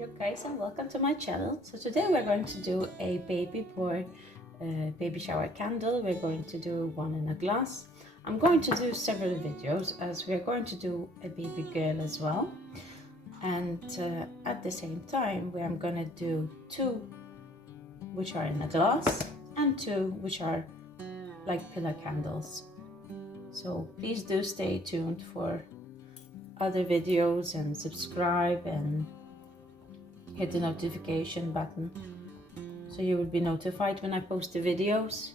you guys and welcome to my channel. So today we're going to do a baby baby shower candle. We're going to do one in a glass. I'm going to do several videos as we're going to do a baby girl as well, and at the same time I'm going to do two which are in a glass and two which are like pillar candles. So please do stay tuned for other videos and subscribe and hit the notification button so you will be notified when I post the videos.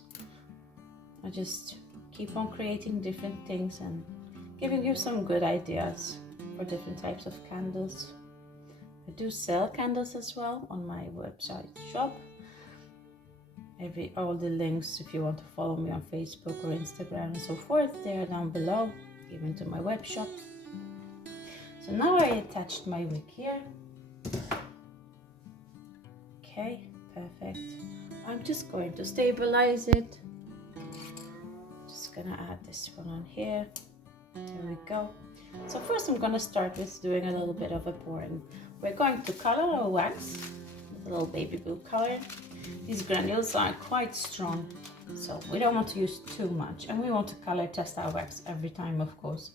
I just keep on creating different things and giving you some good ideas for different types of candles. I do sell candles as well on my website shop. All the links, if you want to follow me on Facebook or Instagram and so forth, they are down below, even to my web shop. So now I attached my wick here. Okay, perfect. I'm just going to stabilize it. Just gonna add this one on here. There we go. So first I'm gonna start with doing a little bit of a pouring. We're going to color our wax with a little baby blue color. These granules are quite strong, so we don't want to use too much, and we want to color test our wax every time, of course.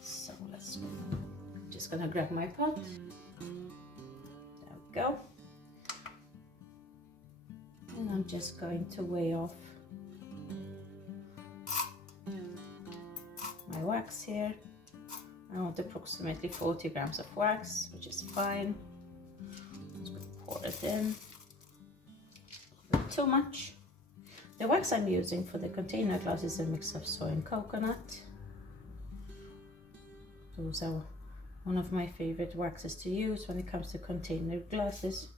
So let's go. I'm just gonna grab my pot. There we go. And I'm just going to weigh off my wax here. I want approximately 40 grams of wax, which is fine. Just gonna pour it in. Not too much. The wax I'm using for the container glass is a mix of soy and coconut. Those are one of my favorite waxes to use when it comes to container glasses.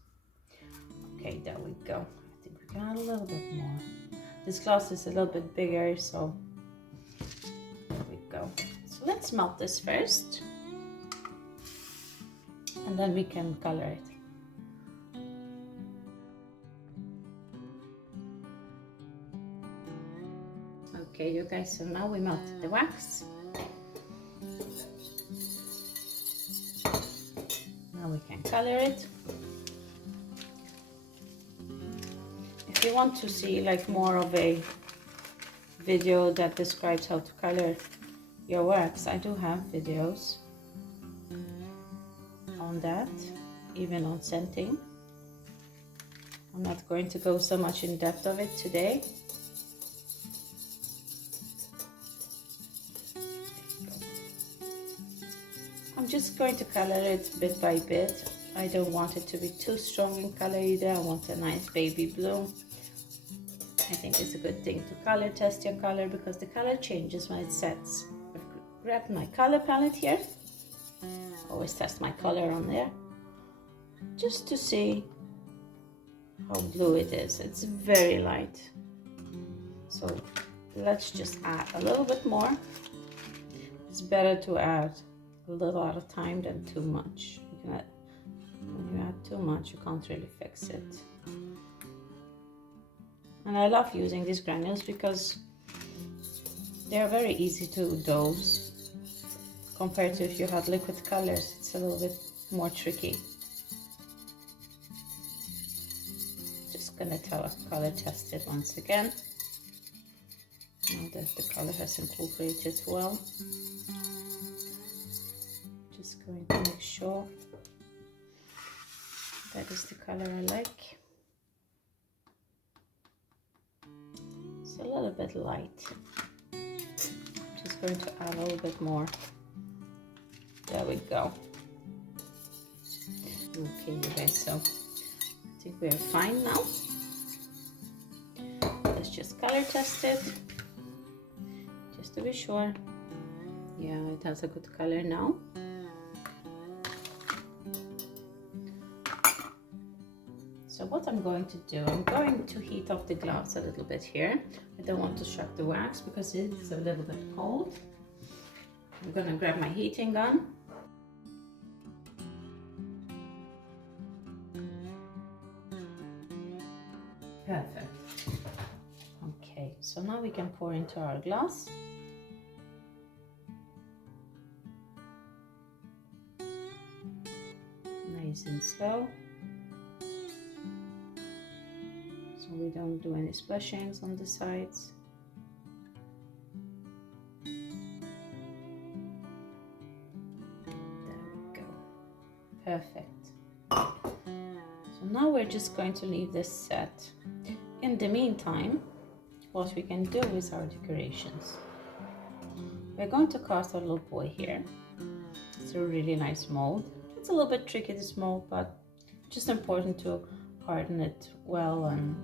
Okay, there we go. I think we can add a little bit more. This glass is a little bit bigger, so there we go. So let's melt this first, and then we can color it. Okay, you guys, so now we melted the wax. Now we can color it. If you want to see like more of a video that describes how to color your wax, I do have videos on that, even on scenting. I'm not going to go so much in depth of it today. I'm just going to color it bit by bit. I don't want it to be too strong in color either. I want a nice baby blue. I think it's a good thing to color test your color because the color changes when it sets. I've grabbed my color palette here. Always test my color on there just to see how blue it is. It's very light. So let's just add a little bit more. It's better to add a little at a time than too much. When you add too much, you can't really fix it. And I love using these granules because they are very easy to dose compared to if you had liquid colors. It's a little bit more tricky. Just gonna color test it once again. Now that the color has incorporated well. Just going to make sure that is the color I like. It's a little bit light. I'm just going to add a little bit more. There we go. Okay, you guys, so I think we're fine now. Let's just color test it, just to be sure. Yeah, it has a good color now. So what I'm going to do, I'm going to heat up the glass a little bit here. I don't want to shock the wax because it's a little bit cold. I'm gonna grab my heating gun. Perfect. Okay, so now we can pour into our glass. nice and slow, so we don't do any splashings on the sides. There we go. Perfect. So now we're just going to leave this set. In the meantime, what we can do is our decorations. We're going to cast our little boy here. It's a really nice mold. It's a little bit tricky, this mold, but just important to harden it well and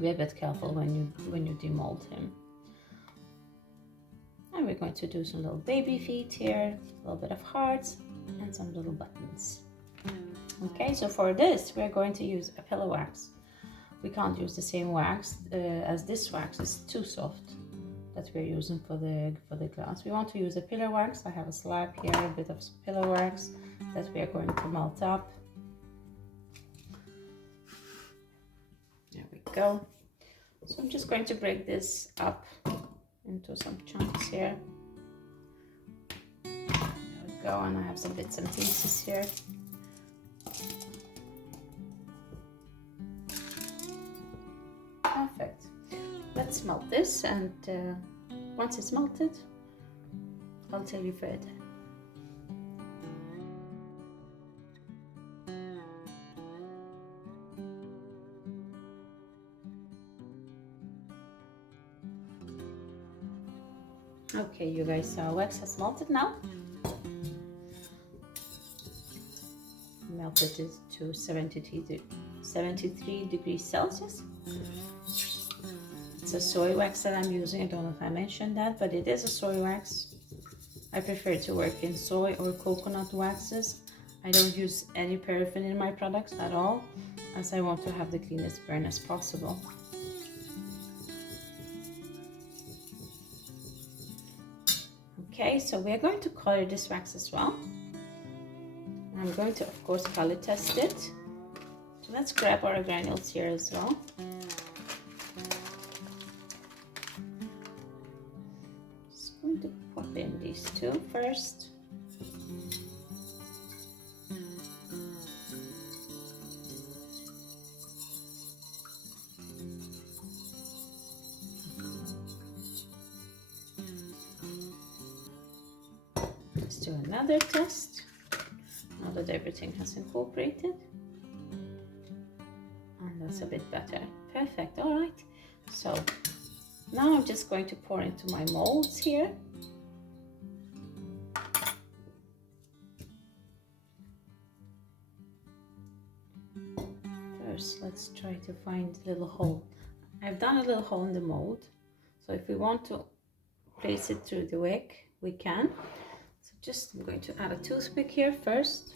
be a bit careful when you demold him. And we're going to do some little baby feet here, a little bit of hearts, and some little buttons. Okay, so for this, we're going to use a pillow wax. We can't use the same wax as this wax. It's too soft that we're using for the glass. We want to use a pillow wax. I have a slab here, a bit of pillow wax that we are going to melt up. There we go. So I'm just going to break this up into some chunks here. There we go, and I have some bits and pieces here. Perfect. Let's melt this, and once it's melted, I'll tell you further. Okay, you guys, so wax has melted now. Melted it to 73 degrees Celsius. It's a soy wax that I'm using. I don't know if I mentioned that, but it is a soy wax. I prefer to work in soy or coconut waxes. I don't use any paraffin in my products at all, as I want to have the cleanest burn as possible. Okay, so we are going to color this wax as well. I'm going to, of course, color test it. So let's grab our granules here as well. Just going to pop in these two first. Let's do another test. Now that everything has incorporated. And that's a bit better. Perfect, all right. So now I'm just going to pour into my molds here. First, let's try to find a little hole. I've done a little hole in the mold. So if we want to place it through the wick, we can. I'm going to add a toothpick here first.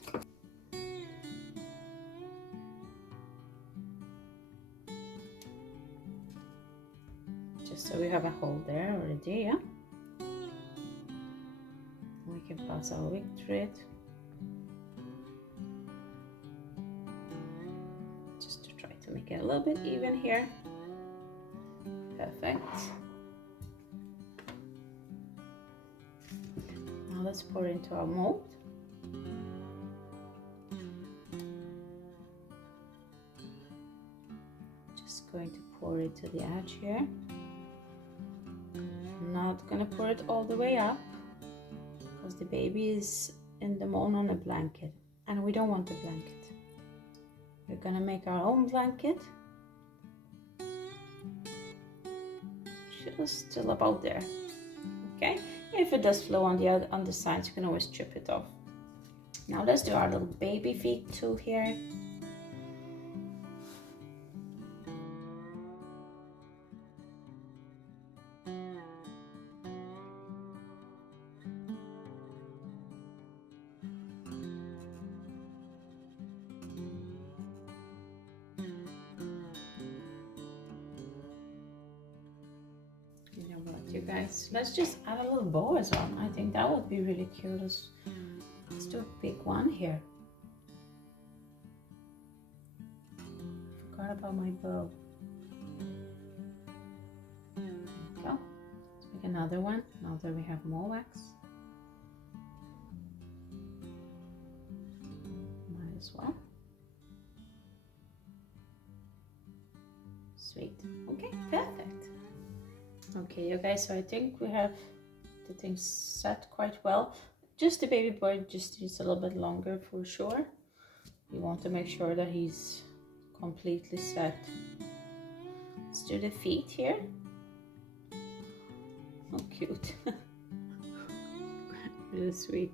Just so we have a hole there already, yeah? We can pass our wick through it. Just to try to make it a little bit even here. Perfect. Let's pour into our mold. Just going to pour it to the edge here. I'm not going to pour it all the way up because the baby is in the mold on a blanket and we don't want a blanket. We're going to make our own blanket. Just till about there. Okay. If it does flow on the sides, you can always strip it off. Now let's do our little baby feet too here. You guys, let's just add a little bow as well. I think that would be really cute. Let's do a big one here. Forgot about my bow. There we go. Let's make another one now that we have more wax. Might as well. Sweet. Okay, perfect. Okay, you guys, so I think we have the things set quite well. Just the baby boy just needs a little bit longer for sure. You want to make sure that he's completely set. Let's do the feet here. Oh, cute. Really sweet.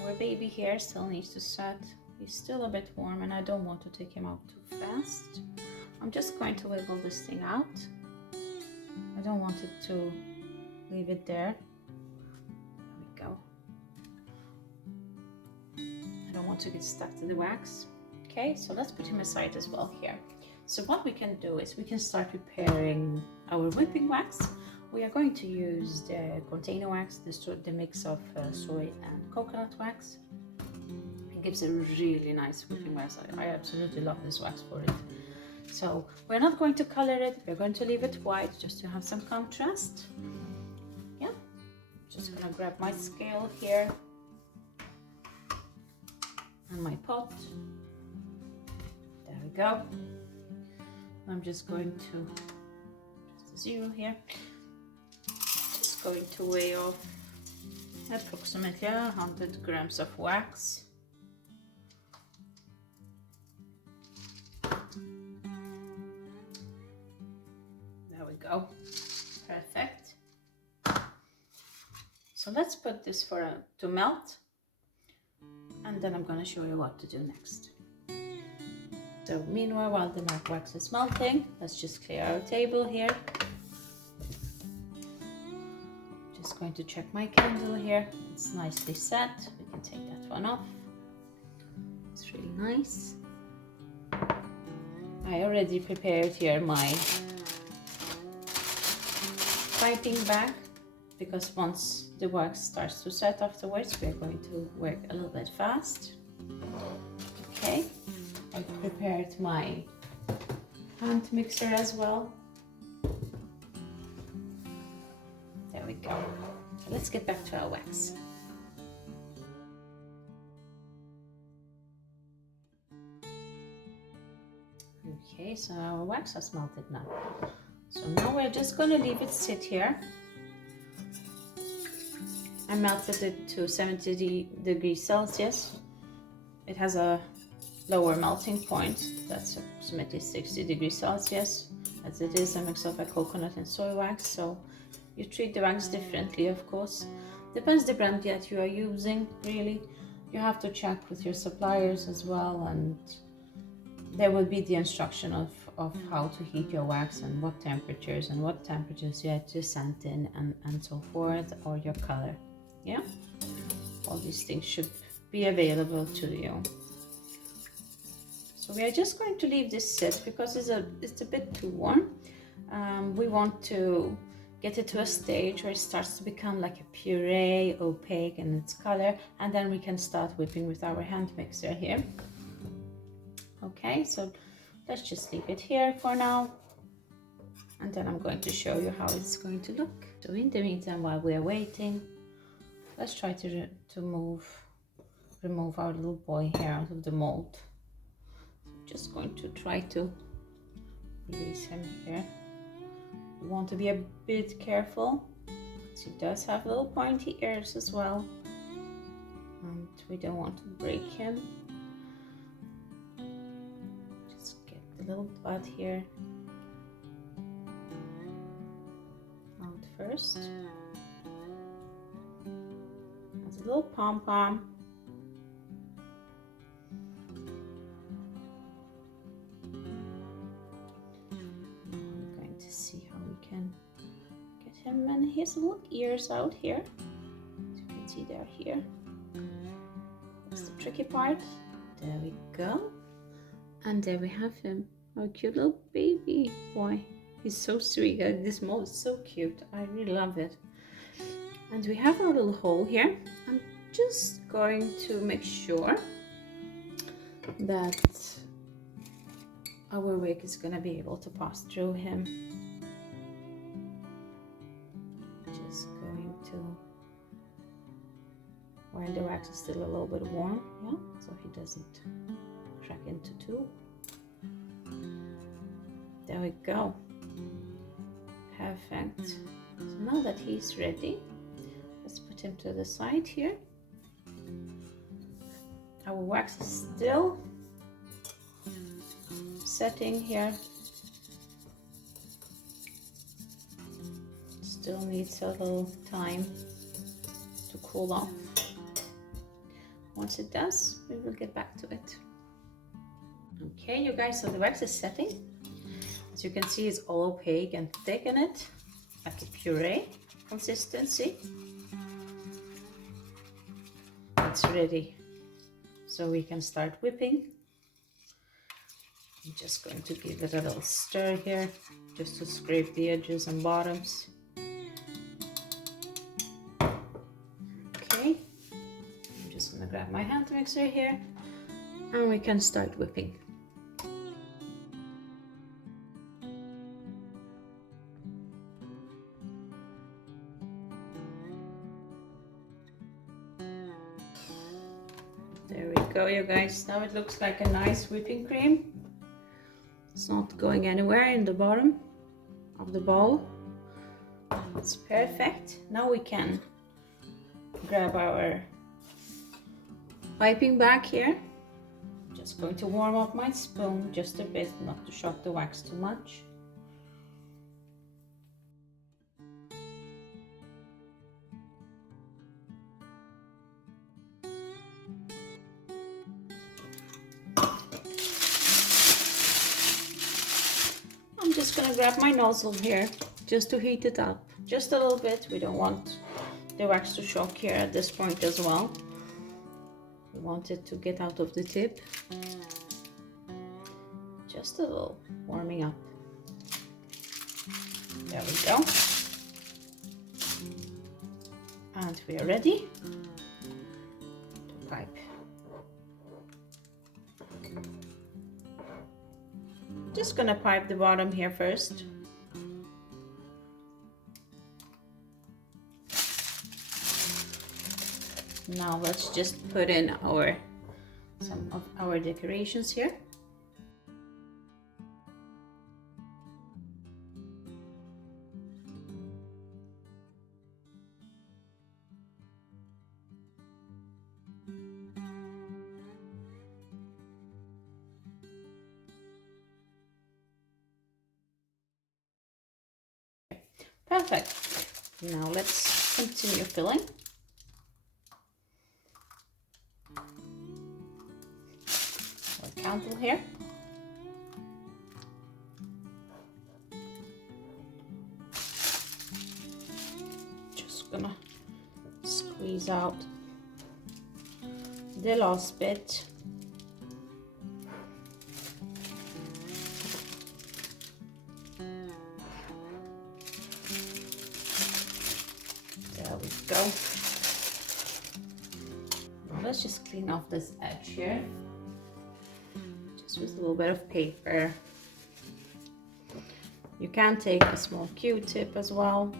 Our baby here still needs to set. He's still a bit warm and I don't want to take him out too fast. I'm just going to wiggle this thing out. I don't want it to leave it there. There we go. I don't want to get stuck to the wax. Okay, so let's put him aside as well here. So what we can do is we can start preparing our whipping wax. We are going to use the container wax, the mix of soy and coconut wax. It gives a really nice whipping wax. I absolutely love this wax for it. So we're not going to color it, we're going to leave it white just to have some contrast. Yeah, just gonna grab my scale here and my pot. There we go. I'm just going to, just a zero here. Going to weigh off approximately 100 grams of wax. There we go. Perfect. So let's put this to melt, and then I'm going to show you what to do next. So meanwhile, while the wax is melting, let's just clear our table here. Going to check my candle here. It's nicely set. We can take that one off. It's really nice. I already prepared here my piping bag, because once the wax starts to set afterwards, we're going to work a little bit fast. Okay, I prepared my hand mixer as well. There we go. So let's get back to our wax. Okay, so our wax has melted now. So now we're just going to leave it sit here. I melted it to 70 degrees Celsius. It has a lower melting point. That's approximately 60 degrees Celsius, as it is a mix of a coconut and soy wax. So you treat the wax differently, of course. Depends the brand that you are using, really. You have to check with your suppliers as well, and there will be the instruction of how to heat your wax and what temperatures you have to send in and so forth, or your color. Yeah, all these things should be available to you. So we are just going to leave this sit because it's a bit too warm. We want to get it to a stage where it starts to become like a puree, opaque in its color, and then we can start whipping with our hand mixer here. Okay, so let's just leave it here for now, and then I'm going to show you how it's going to look. So in the meantime, while we are waiting, let's try to remove our little boy here out of the mold. So I'm just going to try to release him here. You want to be a bit careful, because he does have little pointy ears as well, and we don't want to break him. Just get the little bud here out first. Has a little pom-pom. him and his little ears out here. As you can see, they're here. That's the tricky part. There we go. And there we have him. Our cute little baby boy. He's so sweet. This mold is so cute. I really love it. And we have our little hole here. I'm just going to make sure that our wick is going to be able to pass through him. Just going to, while the wax is still a little bit warm, yeah, so he doesn't crack into two. There we go. Perfect. So now that he's ready, let's put him to the side here. Our wax is still setting here. Still needs a little time to cool off. Once it does, we will get back to it. Okay, you guys, so the wax is setting. As you can see, it's all opaque and thick in it, like a puree consistency. It's ready, so we can start whipping. I'm just going to give it a little stir here, just to scrape the edges and bottoms. Okay, I'm just gonna grab my hand mixer here, and we can start whipping. There we go, you guys. Now it looks like a nice whipping cream. It's not going anywhere in the bottom of the bowl. It's perfect. Now we can grab our piping bag here. I'm just going to warm up my spoon just a bit, not to shock the wax too much. I'm just gonna grab my nozzle here just to heat it up just a little bit. We don't want the wax to shock here at this point as well. We want it to get out of the tip. Just a little warming up. There we go. And we are ready to pipe. Just gonna pipe the bottom here first. Now let's just put in some of our decorations here. Perfect. Now let's continue filling. Our candle here. Just gonna squeeze out the last bit. There we go. Now let's just clean off this edge here. Just with a little bit of paper. You can take a small Q-tip as well.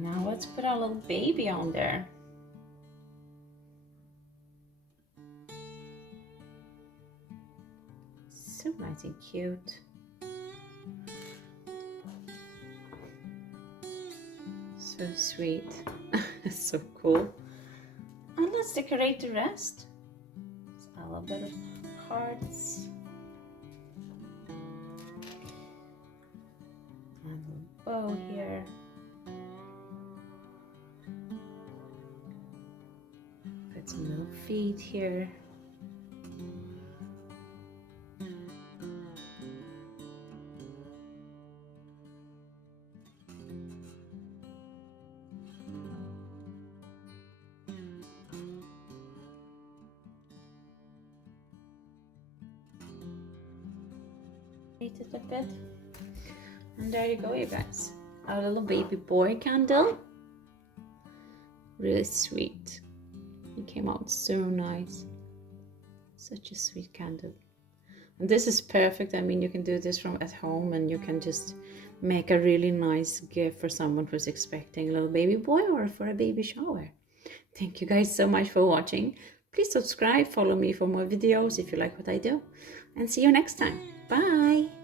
Now let's put our little baby on there. So nice and cute. So sweet. So cool. And let's decorate the rest. So a little bit of hearts. And a bow here. Put some little feet here. decorate it a bit. And there you go, you guys. Our little baby boy candle. Really sweet. It came out so nice. Such a sweet candle. And this is perfect. I mean, you can do this from at home, and you can just make a really nice gift for someone who's expecting a little baby boy or for a baby shower. Thank you guys so much for watching. Please subscribe, follow me for more videos if you like what I do, and see you next time. Bye!